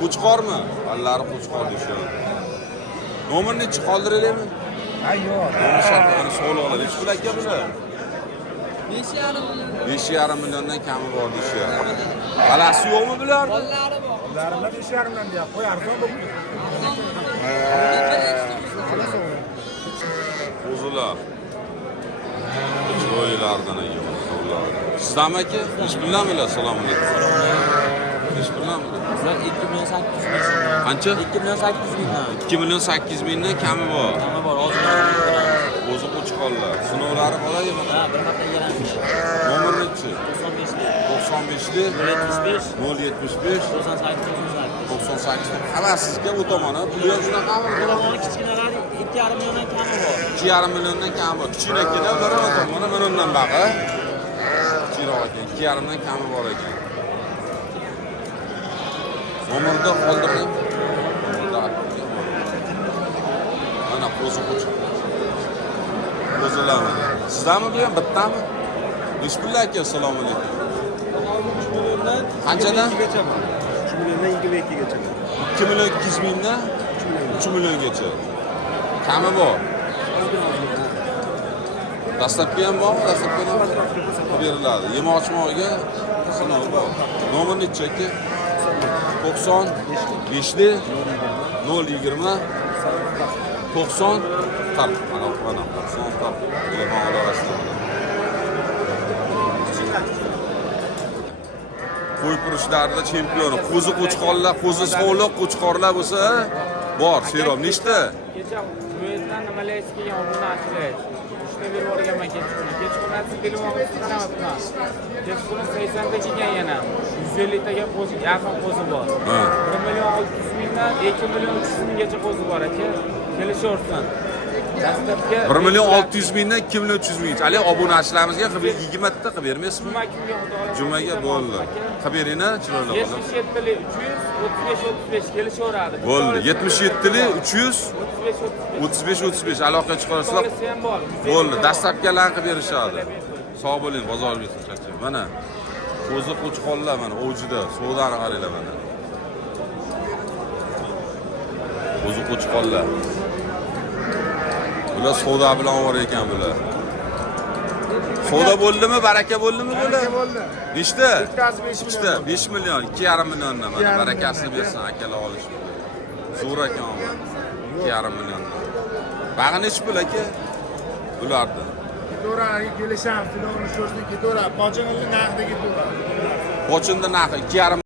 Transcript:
Qo'chqormi? Allari qo'chqor deyishadi. Nomer nechi qoldiraylikmi? Ha, yo'q. Nomer sotgani sog'liqlar. Nechi pul aka bular? 5,5 milliondan kami bor deyishyapti. Balasi yo'qmi bular? Ularni 5,5 dan deyapti. Qo'y arzon bo'lib. O'zilar. Chiroylardan ekan sog'liqlar. Sizdan aka? Ish bilanmilar? Assalomu alaykum. Ish bilanmi? Sizlar 2,800,000. Qancha? 2,800,000 dan. 2,800,000 dan kami bor. Kami bor, hozir. O'zi qo'chqorlar. Sinovlari bo'ladimi? Ha, bir marta yaranmish. Nomer nechi? 95. 95 075 075 98. 98. Hammasi sizga u tomoni. Puli ham shunaqami? To'lovni kichkinalari 2,5 milliondan kami bor. 2,5 milliondan kam bor. Kichkinakina ular ham tomoni mana undan baqa. Kichikroq ekan. 2,5 dan kami bor ekan. Nomerda qoldirdim. Mana qo'zi qo'chqor. Qo'zilarmi? Sizdanmi bu ham bittami? Bismillah aka, assalomu alaykum. Qanchadan? 2 milliondan 22 gacha. 2,200,000 dan 3 milliongacha. Kami bor. Dastlabki ham bormi? Dastlabki ham beriladi. Yemoqchimoqga sinov bor. Nomer nechi aka? 95 020 90 40. Mana 90 40. Telefon orasida. Qo'y purishlarida chempion. Qo'zi qo'chqorlar, qo'zi sog'liq qo'chqorlar bo'lsa, bor. Serob nechta? Kecha Muezdan Malayziyaga kelgan obunachilar. Ishni berib yuborganman kechqurun. Kechqurun telefonni tutmayapman. Kechqurun 80 ta kelgan yana. 150 taga qo'zi, yaqin qo'zi bor. 1,600,000 dan 2,300,000 gacha qo'zi bor aka. Kelishaversin. Dastlabki 1,600,000 dan 2,300,000. Hali obunachilarimizga qilib 20 ta qilib bermaysizmi? Juma kunga xudo xohlasa. Jumaga bo'ldi. Qilib beringlar, chiroyli qilib. 77 335 kelishaveradi. Bo'ldi. 77 300 35 35 aloqa chiqarsalar Polisi ham bor. bo'ldi. Dastlabkilarni qilib berishadi. Sog' bo'ling, bozor bo'lsin, charchang. Mana qo'zi qo'chqorlar mana o'jida, suvdan qaranglar mana. Qo'zi qo'chqorlar. Bular savdo bilan bor ekan bular. Savdo bo'ldimi, baraka bo'ldimi bular? Nechta? Ikkita 5 million, 2,5 milliondan mana barakasini bersin akalar olish. Zo'r ekan bu. 2,5 milliondan. Bag'i nechi pul aka? Bularni. Ketoraga kelishamiz, filonni sho'rsin ketora. Pochinni narxiga ketora. Pochinda narxi 2,5